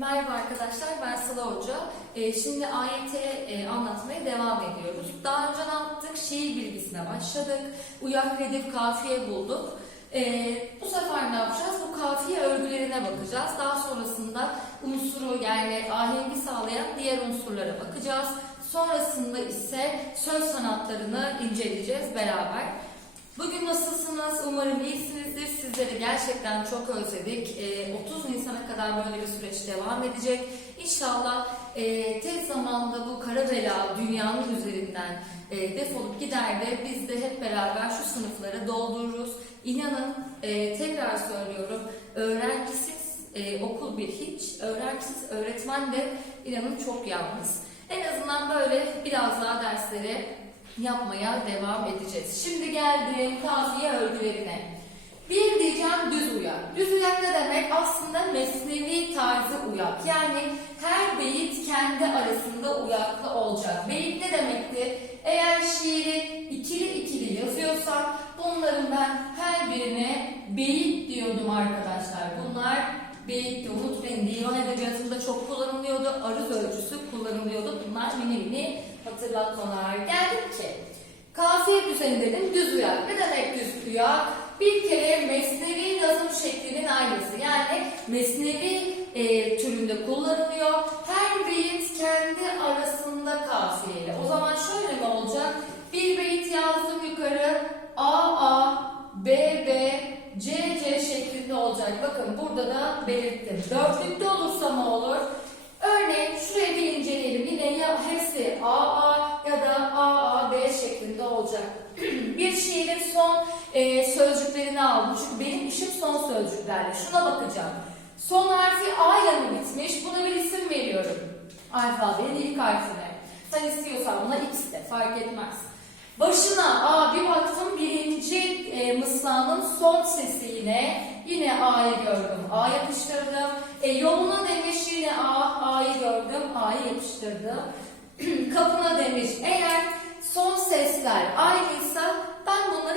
Merhaba arkadaşlar, ben Sıla Hoca. Ee, şimdi AYT e, anlatmaya devam ediyoruz. Daha önce ne yaptık? Şiir bilgisine başladık. Uyak, redif, kafiye bulduk. Ee, bu sefer ne yapacağız? Bu kafiye örgülerine bakacağız. Daha sonrasında unsuru yani ahengi sağlayan diğer unsurlara bakacağız. Sonrasında ise söz sanatlarını inceleyeceğiz beraber. Bugün nasılsınız? Umarım iyisinizdir. Sizleri gerçekten çok özledik. Ee, 30 Nisan'a kadar böyle bir süreç devam edecek. İnşallah e, tez zamanda bu kara bela dünyanın üzerinden e, defolup gider de biz de hep beraber şu sınıfları doldururuz. İnanın e, tekrar söylüyorum öğrencisiz okul bir hiç, öğrencisiz öğretmen de inanın çok yalnız. En azından böyle biraz daha dersleri yapmaya devam edeceğiz. Şimdi geldim kafiye örgülerine. Bir diyeceğim düz uyak. Düz uyak ne demek? Aslında mesnevi tarzı uyak. Yani her beyit kendi arasında uyaklı olacak. Beyit ne demekti? Eğer şiiri ikili ikili yazıyorsak bunların ben her birine beyit diyordum arkadaşlar. Bunlar beyitti. Unutmayın divan edebiyatında çok kullanılıyordu. Aruz ölçüsü kullanılıyordu. Bunlar mini mini hatırlatmalar. Geldim ki kafiye düzeni dedim düz uyak. Ne demek düz uyak? Bir kere mesnevi yazım şeklinin aynısı. Yani mesnevi e, türünde kullanılıyor. Her beyit kendi arasında kafiyeli. O zaman şöyle mi olacak? Bir beyit yazdım yukarı. A A B B C C şeklinde olacak. Bakın burada da belirttim. Dörtlükte olursa ne olur? Örneğin şuraya bir inceleyelim. Yine ya hepsi A A ya da A A B şeklinde olacak. bir şiirin son e, sözcüklerini aldım. Çünkü benim işim son sözcüklerle. Şuna bakacağım. Son harfi A ile mi bitmiş? Buna bir isim veriyorum. Alfabenin ilk harfine. Sen istiyorsan buna X de fark etmez. Başına A bir baktım birinci e, mısranın son sesi yine. A'yı gördüm. A yapıştırdım. E, yoluna demiş yine A. A'yı gördüm. A'yı yapıştırdım. Kapına demiş. Eğer son sesler aynıysa ben bunları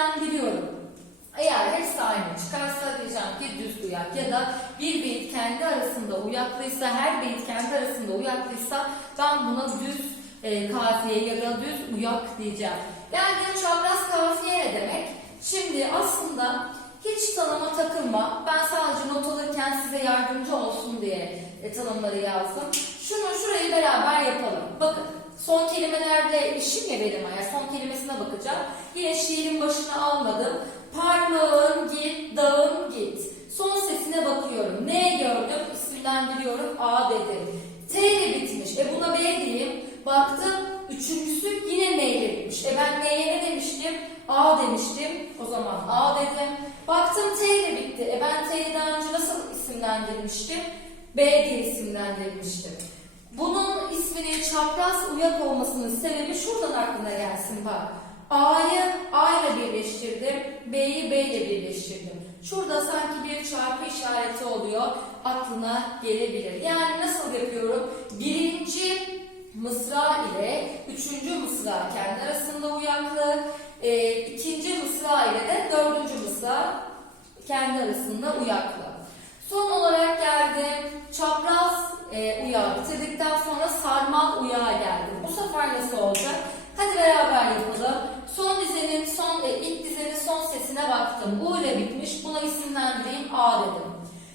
isimlendiriyorum. Eğer hepsi aynı çıkarsa diyeceğim ki düz uyak ya da bir beyit kendi arasında uyaklıysa, her beyit kendi arasında uyaklıysa ben buna düz e, kafiye ya da düz uyak diyeceğim. Yani çapraz kafiye ne demek? Şimdi aslında hiç tanıma takılma. Ben sadece not alırken size yardımcı olsun diye e, tanımları yazdım. Şunu şurayı beraber yapalım. Bakın son kelimelerde işim ya benim ya son kelimesine bakacağım. Yine şiirin başına almadım. Parmağın git, dağın git. Son sesine bakıyorum. Ne gördüm? İsimlendiriyorum. A dedim. T ile bitmiş. E buna B diyeyim. Baktım üçüncüsü yine N ile bitmiş. E ben N'ye ne demiştim? A demiştim. O zaman A dedim. Baktım T ile bitti. E ben T'yi daha önce nasıl isimlendirmiştim? B diye isimlendirmiştim. Bunun isminin çapraz uyak olmasının sebebi şuradan aklına gelsin bak. A'yı A ile birleştirdim. B'yi B ile birleştirdim. Şurada sanki bir çarpı işareti oluyor. Aklına gelebilir. Yani nasıl yapıyorum? Birinci mısra ile üçüncü mısra kendi arasında uyaklı. E, ikinci mısra ile de dördüncü mısra kendi arasında uyaklı. Son olarak geldim. Çapraz e, uyağı bitirdikten sonra sarmal uyağa geldim. Bu sefer nasıl olacak? Hadi beraber yapalım. Son dizenin son e, ilk dizenin son sesine baktım. U ile bitmiş. Buna isimlendireyim A dedim.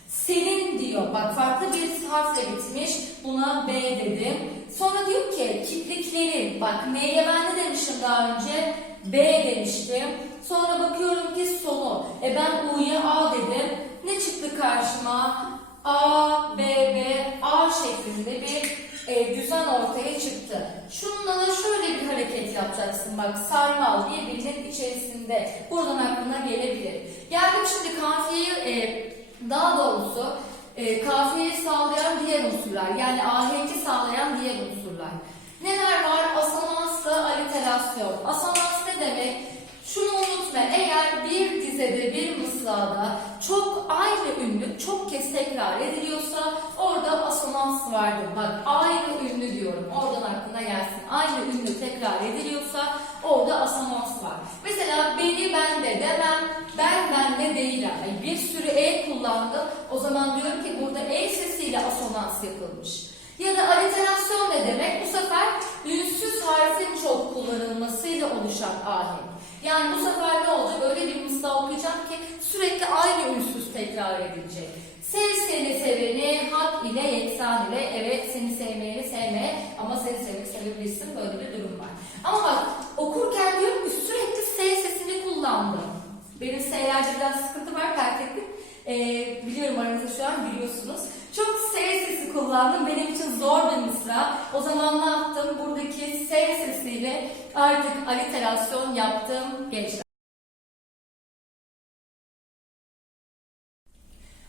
Senin diyor. Bak farklı bir harfle bitmiş. Buna B dedim. Sonra diyor ki kirpiklerin. Bak M'ye ben ne demiştim daha önce? B demiştim. Sonra bakıyorum ki sonu. E ben U'ya A dedim. Ne çıktı karşıma? A, B, B, A şeklinde bir e, düzen ortaya çıktı. Şununla şöyle bir hareket yapacaksın. Bak sarmal birbirinin içerisinde. Buradan aklına gelebilir. Geldim şimdi kafiyeyi e, daha doğrusu e, kafiyeyi sağlayan diğer unsurlar. Yani ahengi sağlayan diğer unsurlar. Neler var? Asonansla aliterasyon. Asonans ne demek? Şunu unutma, eğer bir dizede bir mısrada çok aynı ünlü çok kez tekrar ediliyorsa orada asonans vardır. Bak aynı ünlü diyorum, oradan aklına gelsin. Aynı ünlü tekrar ediliyorsa orada asonans var. Mesela beni bende demem, ben bende değilim. Yani bir sürü e kullandım. O zaman diyorum ki burada e sesiyle asonans yapılmış. Ya da aliterasyon ne demek? Bu sefer ünsüz harfin çok kullanılmasıyla oluşan ahenk. Yani bu sefer ne olacak? Öyle bir mısra okuyacağım ki sürekli aynı ünsüz tekrar edilecek. Sev seni seveni, hak ile yeksan ile, evet seni sevmeyeni sevme ama seni sevmek sevebilirsin böyle bir durum var. Ama bak okurken diyorum ki sürekli S sesini kullandım. Benim S'lerde biraz sıkıntı var perteklik. Ee, biliyorum aranızda şu an biliyorsunuz. Çok S sesi kullandım. Benim için zor bir mısra. O zaman ne yaptım? Buradaki Sesiyle artık aliterasyon yaptım gençler.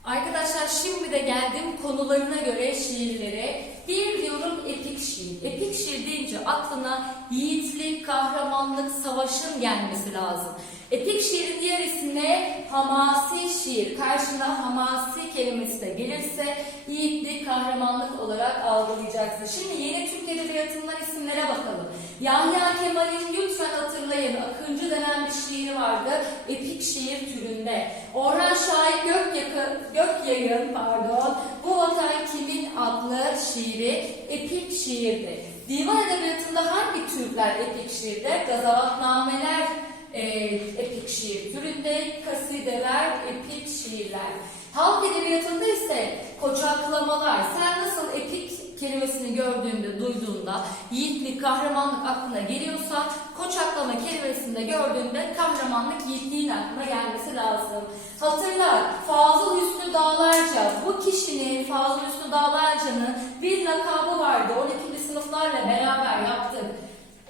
Arkadaşlar şimdi de geldim konularına göre şiirlere. Bir diyorum epik şiir. Epik şiir deyince aklına yiğitlik, kahramanlık, savaşın gelmesi lazım. Epik şiirin diğer ismi? Hamasi şiir. Karşına hamasi kelimesi de gelirse yiğitlik, kahramanlık olarak algılayacaksın. Şimdi yeni Türk Edebiyatı'ndan isimlere bakalım. Yahya Kemal'in lütfen hatırlayın Akıncı denen bir şiiri vardı. Epik şiir türünde. Orhan Şahit Gökyakın, Gökyayın pardon. Bu vatan kimin adlı şiiri epik şiirdi. Divan edebiyatında hangi türler epik şiirde? Gazavatnameler e, epik şiir türünde, kasideler, epik şiirler. Halk edebiyatında ise koçaklamalar. Sen nasıl epik kelimesini gördüğünde, duyduğunda yiğitlik, kahramanlık aklına geliyorsa koçaklama kelimesini de gördüğünde kahramanlık, yiğitliğin aklına gelmesi lazım. Hatırla Fazıl Hüsnü Dağlarca bu kişinin Fazıl Hüsnü Dağlarca'nın bir lakabı vardı. 12. sınıflarla beraber yaptık.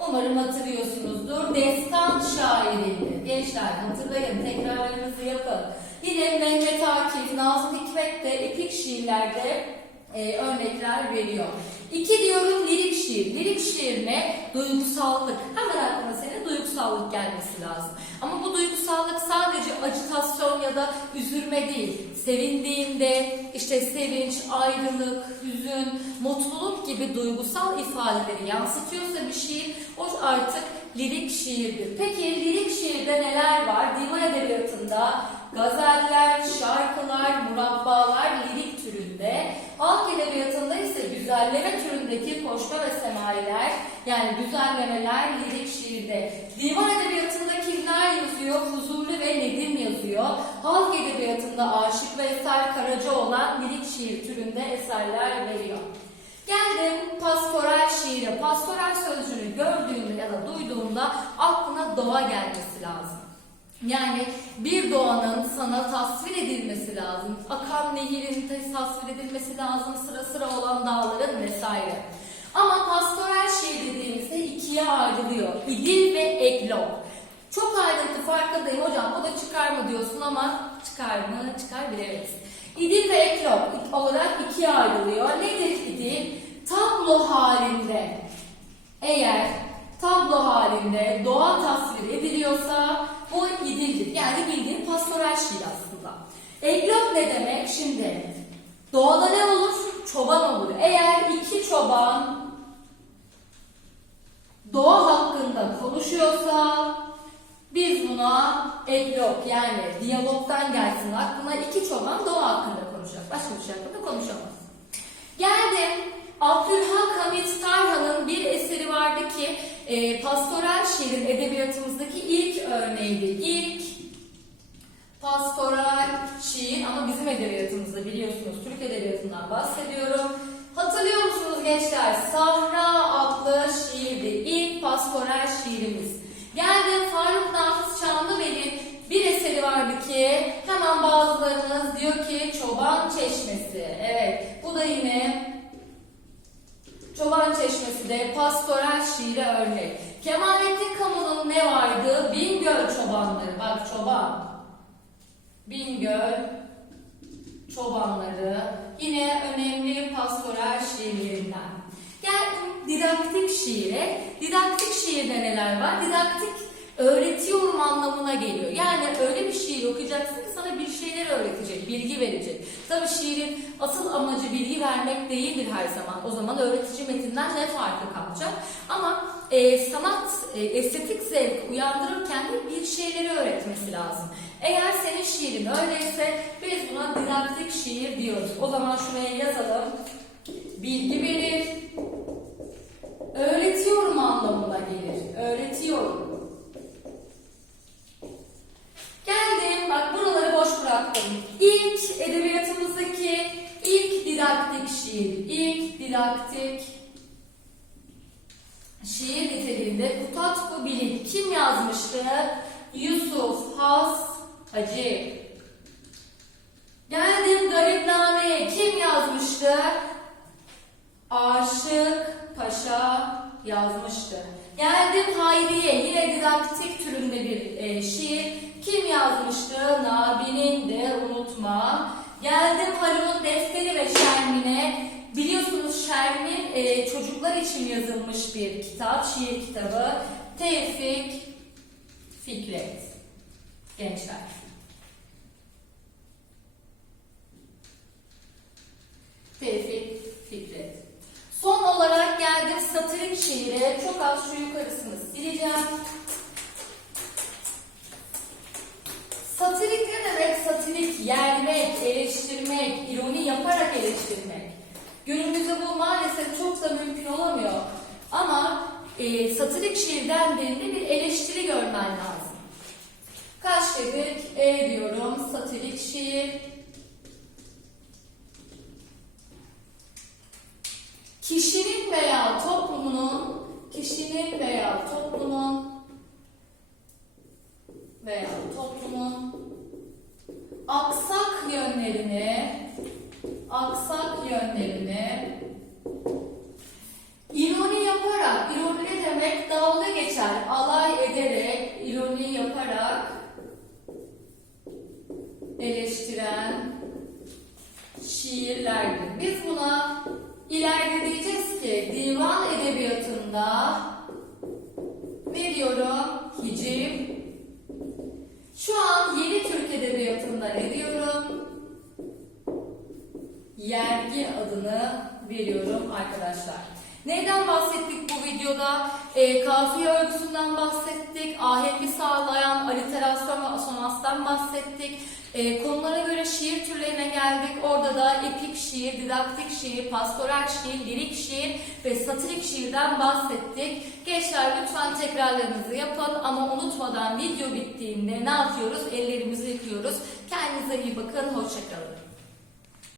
Umarım hatırlıyorsunuzdur. Destan şairiydi. Gençler hatırlayın, tekrarlarınızı yapın. Yine Mehmet Akif, Nazım Hikmet de epik şiirlerde e, örnekler veriyor. İki diyorum lirik şiir. Lirik şiir ne? Duygusallık. Hemen aklına senin duygusallık gelmesi lazım. Ama bu duygusallık sadece acitasyon ya da üzülme değil. Sevindiğinde işte sevinç, ayrılık, hüzün, mutluluk gibi duygusal ifadeleri yansıtıyorsa bir şiir o artık lirik şiirdir. Peki lirik şiirde neler var? Divan edebiyatında gazeller, şarkılar, murabbalar lirik türünde. Halk edebiyatında ise güzelleme türündeki koşma ve semailer yani güzellemeler lirik şiirde. Divan edebiyatında kimler yazıyor? Fuzuli ve Nedim yazıyor. Halk edebiyatında Aşık Veysel Karaca olan lirik şiir türünde eserler veriyor. Geldim pastoral şiire. Pastoral sözcüğünü gördüğünde ya da duyduğunda aklına doğa gelmesi lazım. Yani bir doğanın sana tasvir edilmesi lazım. Akan nehirin tasvir edilmesi lazım. Sıra sıra olan dağların vesaire. Ama pastoral şiir dediğimizde ikiye ayrılıyor. İdil ve eglop. Çok ayrıntı farkındayım hocam. O da çıkar mı diyorsun ama çıkar mı? Çıkar bilemeyiz. İdil ve eklop olarak ikiye ayrılıyor. Nedir idil? Tablo halinde eğer tablo halinde doğa tasvir ediliyorsa bu idildir. Yani bildiğin pastoral şiir aslında. Eglop ne demek? Şimdi doğada ne olur? Çoban olur. Eğer iki çoban doğa hakkında konuşuyorsa biz buna eglop yani diyalogdan gelsin aklına iki çoban doğa hakkında konuşacak. Başka bir şey hakkında konuşamaz. Geldim Abdülhak Hamit Tarhan'ın bir eseri vardı ki e, pastoral şiirin edebiyatımızdaki ilk örneğiydi. İlk pastoral şiir ama bizim edebiyatımızda biliyorsunuz Türk edebiyatından bahsediyorum. Hatırlıyor musunuz gençler? Sahra adlı şiirdi. İlk pastoral şiirimiz. Geldim Faruk Nafiz Çamlıbel'in bir eseri vardı ki hemen bazılarınız diyor ki Çoban Çeşmesi. Evet bu da yine Çoban Çeşmesi de pastoral şiire örnek. Kemalettin Kamu'nun ne vardı? Bingöl çobanları. Bak çoban. Bingöl çobanları. Yine önemli pastoral şiirlerinden. Geldim didaktik şiire. Didaktik şiirde neler var? Didaktik öğretiyorum anlamına geliyor. Yani öyle bir şiir okuyacaksın ki sana bir şeyler öğretecek, bilgi verecek. Tabii şiirin asıl amacı bilgi vermek değildir her zaman. O zaman öğretici metinden ne farkı kalacak? Ama e, sanat, e, estetik zevk uyandırırken de bir şeyleri öğretmesi lazım. Eğer senin şiirin öyleyse biz buna didaktik şiir diyoruz. O zaman şuraya yazalım. bilgi verir. Öğretiyorum anlamına gelir. Öğretiyorum. Geldim, bak buraları boş bıraktım. İlk edebiyatımızdaki ilk didaktik şiir, ilk didaktik şiir niteliğinde Kutatku Bilim kim yazmıştı? Yusuf Has Hacı. Geldim Garipname'ye kim yazmıştı? Aşık Paşa yazmıştı. Geldim Hayriye yine didaktik türünde bir e, şiir. Kim yazmıştı? Nabi'nin de unutma. Geldim Halil'in defteri ve Şermin'e. E, çocuklar için yazılmış bir kitap, şiir kitabı. Tevfik Fikret. Gençler. Tevfik Fikret. Son olarak geldim satirik şiire. Çok az şu yukarısını sileceğim. Satirik ne demek? Satirik yermek, eleştirmek, ironi yaparak eleştirmek. Günümüzde bu maalesef çok da mümkün olamıyor. Ama e, satirik şiir dendiğinde bir eleştiri görmen lazım. Kaç dedik? E diyorum. Satirik şiir. Kişinin veya toplumunun, kişinin veya toplumun veya toplumun aksak yönlerini, aksak yönlerini ironi yaparak, ironi ne demek? Dalga geçer, alay ederek, ironi yaparak eleştiren şiirlerdir. Biz buna ileride diyeceğiz ki divan edebiyatında ne diyorum? Hiciv. Şu an yeni Türk edebiyatında ne diyorum? Yergi adını veriyorum arkadaşlar. Neyden bahsettik bu videoda? E, kafiye örgüsünden bahsettik, ahengi sağlayan aliterasyon ve asonanstan bahsettik. E, konulara göre şiir türlerine geldik. Orada da epik şiir, didaktik şiir, pastoral şiir, lirik şiir ve satirik şiirden bahsettik. Gençler lütfen tekrarlarınızı yapın ama unutmadan video bittiğinde ne yapıyoruz? Ellerimizi yıkıyoruz. Kendinize iyi bakın, hoşçakalın.